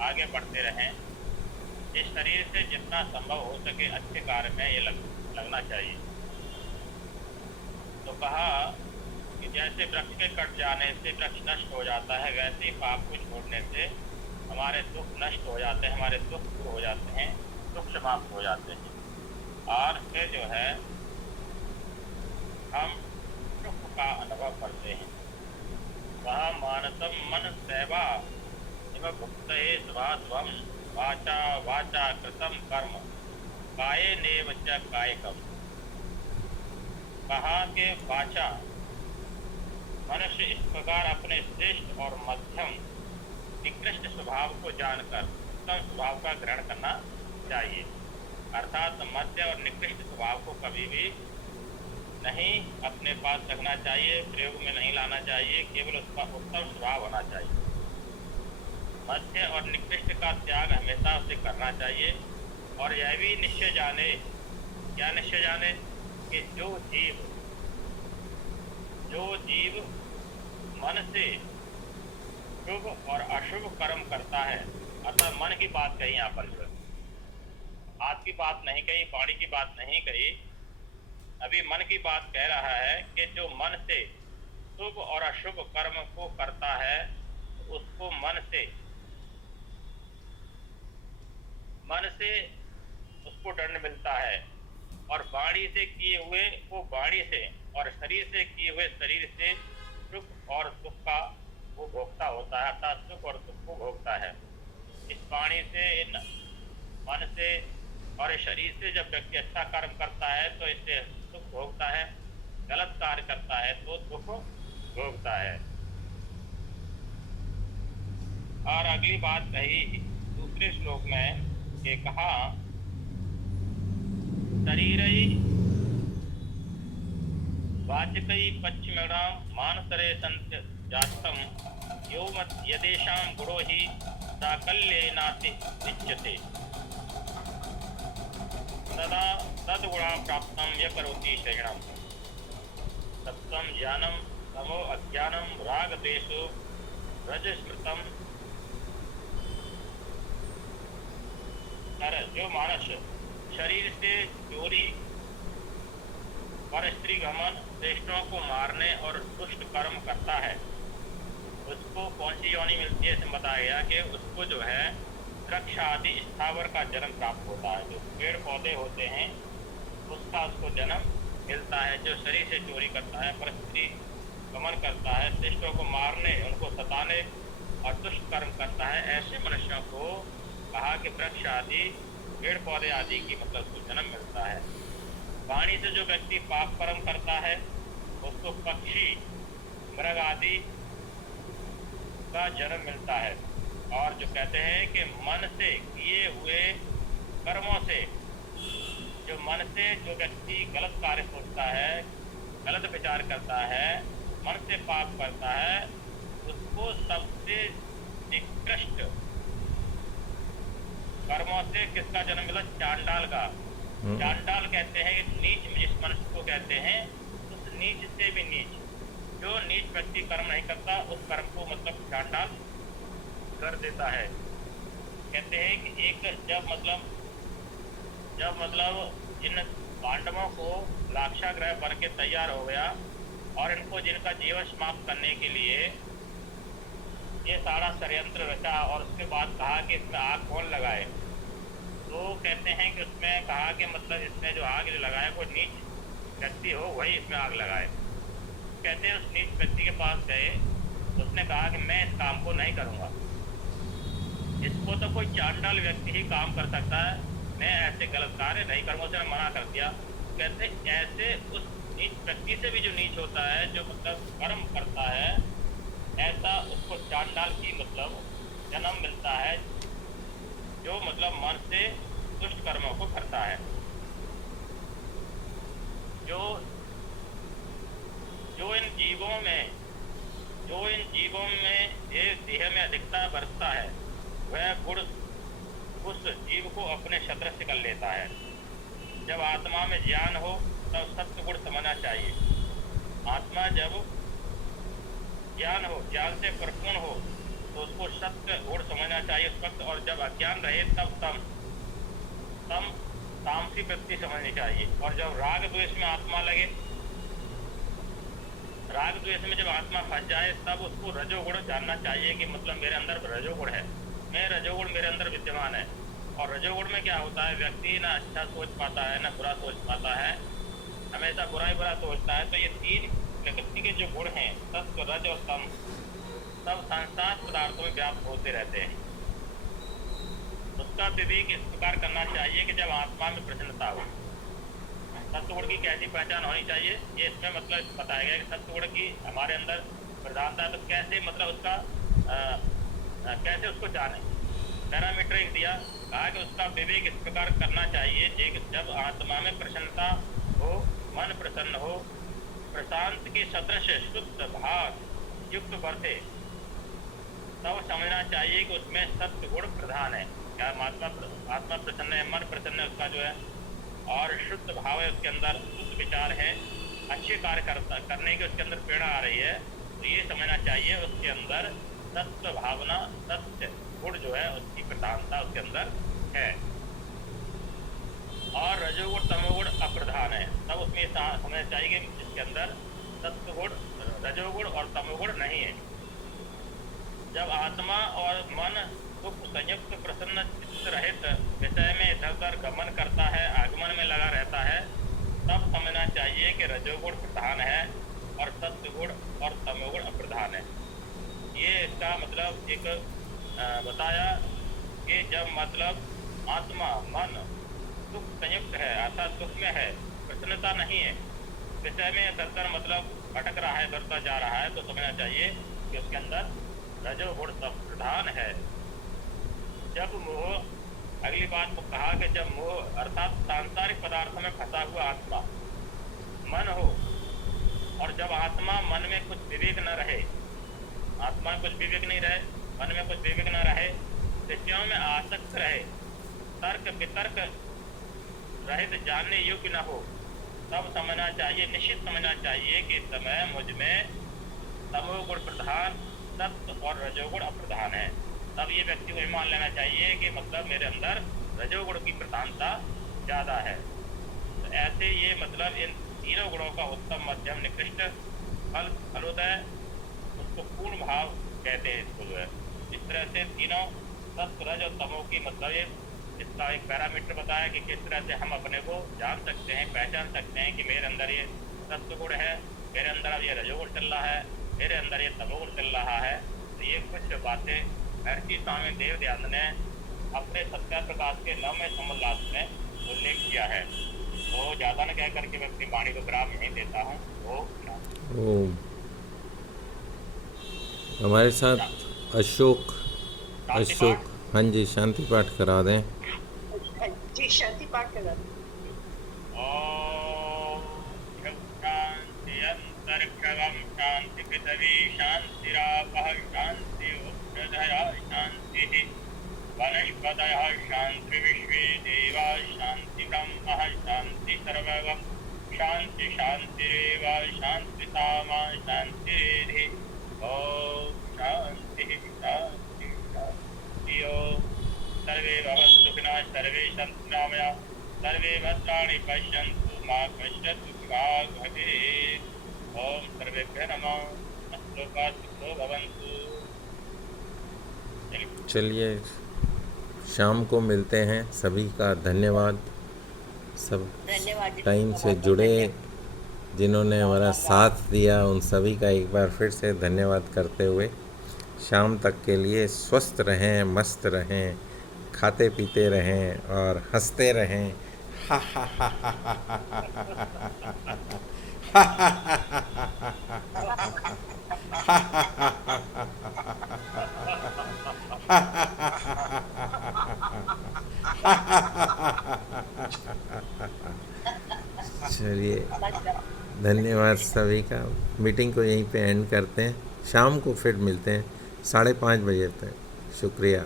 आगे बढ़ते रहें। इस शरीर से जितना संभव हो सके अच्छे कार्य में ये लगना चाहिए। तो कहा कि जैसे वृक्ष के कट जाने से वृक्ष नष्ट हो जाता है, वैसे ही पाप को छोड़ने से हमारे दुख नष्ट हो जाते हैं, हमारे दुख दूर हो जाते हैं, दुख समाप्त हो जाते हैं और फिर जो है हम सुख का अनुभव करते हैं। वह मानसम मन सेवा एवं भुक्त स्वात्वम वाचा वाचा कृतम कर्म काये नेव च कायकम। कहा कि वाचा मनुष्य इस प्रकार अपने श्रेष्ठ और मध्यम निकृष्ट स्वभाव को जानकर उत्तम स्वभाव का ग्रहण करना चाहिए। अर्थात मध्य और निकृष्ट स्वभाव को कभी भी नहीं अपने पास रखना चाहिए, प्रयोग में नहीं लाना चाहिए, केवल उसका उत्तम स्वभाव होना चाहिए। मध्य और निकृष्ट का त्याग हमेशा उसे करना चाहिए और यह भी निश्चय जाने, क्या निश्चय जाने, कि जो जीव मन से शुभ और अशुभ कर्म करता है, अर्थात मन की बात कही यहाँ पर, हाथ की बात नहीं कही, वाणी की बात नहीं कही, अभी मन की बात कह रहा है कि जो मन से शुभ और अशुभ कर्म को करता है उसको मन से उसको दंड मिलता है और वाणी से किए हुए वो वाणी से और शरीर से किए हुए शरीर से सुख और दुख का वो भोगता होता है, अर्थात सुख और दुख को भोगता है। इस वाणी से, इन मन से और इस शरीर से जब व्यक्ति अच्छा कर्म करता है तो इससे सुख भोगता है, गलत कार्य करता है तो दुख भोगता है। और अगली बात कही दूसरे श्लोक में कि कहा शरीरई वाचकई पश्चिमणाम मानसरे संत जातम यो मत यदेशाम गुणो ही साकल्येनाति विच्यते तदा तद्गुणा प्राप्तं य करोति शरणं सत्वं ज्ञानं तमो अज्ञानं राग द्वेषो रजस्मृतम। जो मानस शरीर से चोरी और स्त्री गमन, श्रेष्ठों को मारने और दुष्ट कर्म करता है उसको कौन सी योनि मिलती है, इसमें बताया गया कि उसको जो है वृक्ष आदि स्थावर का जन्म प्राप्त होता है। जो पेड़ पौधे होते हैं उसका उसको जन्म मिलता है। जो शरीर से चोरी करता है, पर स्त्री गमन करता है, श्रेष्ठों को मारने, उनको सताने और दुष्ट कर्म करता है, ऐसे मनुष्यों को कहा कि वृक्ष आदि पेड़ पौधे आदि की मतलब उसको जन्म मिलता है। वाणी से जो व्यक्ति पाप कर्म करता है उसको पक्षी, मृग आदि का जन्म मिलता है। और जो कहते हैं कि मन से किए हुए कर्मों से, जो मन से जो व्यक्ति गलत कार्य सोचता है, गलत विचार करता है, मन से पाप करता है, उसको सबसे निकृष्ट कर्मों से किसका जन्म मिला? चांडाल का। चांडाल कहते हैं कि नीच, जिस मनुष्य को कहते हैं उस नीच से भी नीच, जो नीच व्यक्ति कर्म नहीं करता उस कर्म को मतलब चांडाल कर देता है। कहते हैं कि एक जब मतलब इन पांडवों को लाक्षागृह बन के तैयार हो गया और इनको जिनका जीवन समाप्त करने के लिए ये सारा षड्यंत्र रचा और उसके बाद कहा कि इसमें आग कौन लगाए, तो कहते हैं कि उसमें कहा कि मतलब इसमें जो आग लगाए कोई नीच व्यक्ति हो वही इसमें आग लगाए। कहते हैं उस नीच व्यक्ति के पास गए, उसने कहा कि मैं इस काम को नहीं करूँगा, इसको तो कोई चांडाल व्यक्ति ही काम कर सकता है, मैं ऐसे गलत कार्य नहीं करूँगा, उसने मना कर दिया। कहते ऐसे उस नीच व्यक्ति से भी जो नीच होता है, जो मतलब कर्म करता है, ऐसा उसको चांडाल की मतलब जन्म मिलता है, जो मतलब मन से दुष्ट कर्मों को करता है। जो इन जीवों में देह में अधिकता बरतता है वह गुण उस जीव को अपने शत्रु से कर लेता है। जब आत्मा में ज्ञान हो तब सत्य गुण समझना चाहिए। आत्मा जब ज्ञान हो, ज्ञान से परिपूर्ण हो तो उसको सत्य गुण समझना चाहिए उस वक्त, और जब अज्ञान रहे तब तम तामसी वृत्ति समझनी चाहिए। और जब राग द्वेष में आत्मा लगे, राग द्वेष में जब आत्मा फंस जाए तब उसको रजोगुण जानना चाहिए कि मतलब मेरे अंदर रजोगुण है, मैं रजोगुण मेरे अंदर विद्यमान है। और रजोगुण में क्या होता है, व्यक्ति ना अच्छा सोच पाता है ना बुरा सोच पाता है, हमेशा बुरा ही बुरा सोचता है। तो ये तीन प्रकृति के जो गुण हैं सत्व रज और तम, सब संसार पदार्थों में व्याप्त होते रहते हैं। उसका विवेक इस प्रकार करना चाहिए कि जब आत्मा में प्रसन्नता हो। सत्वगुण की कैसी पहचान होनी चाहिए, ये इसमें मतलब बताया गया कि सत्वगुण की हमारे अंदर प्रधानता, तो कैसे मतलब उसका कैसे उसको जाने, पैरामीटर एक दिया, कहा कि उसका विवेक इस प्रकार करना चाहिए जब आत्मा में प्रसन्नता हो, मन प्रसन्न हो, प्रशांत की सदृश शुद्ध भाव युक्त वर्ते, तब समझना चाहिए कि उसमें सत्य गुण प्रधान है। क्या आत्मा प्रसन्न है, मन प्रसन्न है उसका जो है, और शुद्ध भाव है उसके अंदर, शुद्ध विचार है, अच्छे कार्य करने की उसके अंदर प्रेरणा आ रही है, तो ये समझना चाहिए उसके अंदर सत्य भावना, सत्य गुण जो है उसकी प्रधानता उसके अंदर है। और रजोगुण तमोगुण अप्रधान है, तब उसमें समझना चाहिए कि इसके अंदर सत्वगुण, रजोगुण और तमोगुण नहीं है। जब आत्मा और मन सुख संयुक्त प्रसन्न चित्त रहित विषय में इधर उधर गमन करता है, आगमन में लगा रहता है, तब समझना चाहिए कि रजोगुण प्रधान है और सत्वगुण और तमोगुण अप्रधान है। ये इसका मतलब एक बताया कि जब मतलब आत्मा मन सुख संयुक्त है अर्थात सुख में है, प्रसन्नता नहीं है, विषय में दरदर मतलब भटक रहा है, बढ़ता जा रहा है, तो समझना चाहिए कि उसके अंदर रजोगुण प्रधान है। जब मोह, अगली बात को कहा कि जब मोह अर्थात सांसारिक पदार्थों में फंसा हुआ आत्मा मन हो, और जब आत्मा मन में कुछ विवेक न रहे, आत्मा में कुछ विवेक नहीं रहे, मन में कुछ विवेक न रहे, विषयों में आसक्त रहे, तर्क वितर्क रहित जानने योग्य न हो, तब समझना चाहिए, निश्चित समझना चाहिए कि इस समय मुझ में तमोगुण प्रधान, सत्व और रजोगुण अप्रधान है। तब ये व्यक्ति को मान लेना चाहिए कि मतलब मेरे अंदर रजोगुण की प्रधानता ज्यादा है। तो ऐसे ये मतलब इन तीनों गुणों का उत्तम मध्यम निकृष्ट फल फलोदय, उसको पूर्ण भाव कहते हैं इसको जो है। इस तरह से तीनों सत्व रज और तमो की मतलब ये इसका एक पैरामीटर बताया कि किस तरह से हम अपने को जान सकते हैं, पहचान सकते हैं कि मेरे अंदर ये सत्व गुण है, मेरे अंदर अब ये रजोगुण चल रहा है, मेरे अंदर ये तमोगुण चल रहा है। तो ये कुछ बातें महर्षि स्वामी देव दयानंद ने अपने सत्या प्रकाश के 9वें समोल्लास में उल्लेख किया है। तो ज़्यादा न कह करके मैं अपनी वाणी को विराम यहीं देता हूँ। ओम। हमारे साथ अशोक, हाँ जी, शांति पाठ करा दें जी। शांति पाठ करा दें। शांति अंतरिक्षगम शांति पृथ्वी शांतिरापः शांति उपधया शांति वनस्पतयः शांति विश्वे देवाः शांति ब्रह्म शांति सर्वगम शांति शांतिरेव शांति सामा शांतिरेधि। ओम शांति शांति शांति। सर्वे भवन्तु सुखिनः सर्वे सन्तु निरामया सर्वे भद्राणि पश्यन्तु मा कश्चित् दुःखभाग् भवेत्। ओम सर्वेभ्यः नमः। अस्तु सुखो भवन्तु। चलिए, शाम को मिलते हैं। सभी का धन्यवाद, सब टाइम से जुड़े, जिन्होंने हमारा साथ दिया उन सभी का एक बार फिर से धन्यवाद करते हुए शाम तक के लिए स्वस्थ रहें, मस्त रहें, खाते पीते रहें और हंसते रहें। हा हा हा हा हा चलिए, धन्यवाद सभी का। मीटिंग को यहीं पे एंड करते हैं। शाम को फिर मिलते हैं 5:30 बजे तक। शुक्रिया।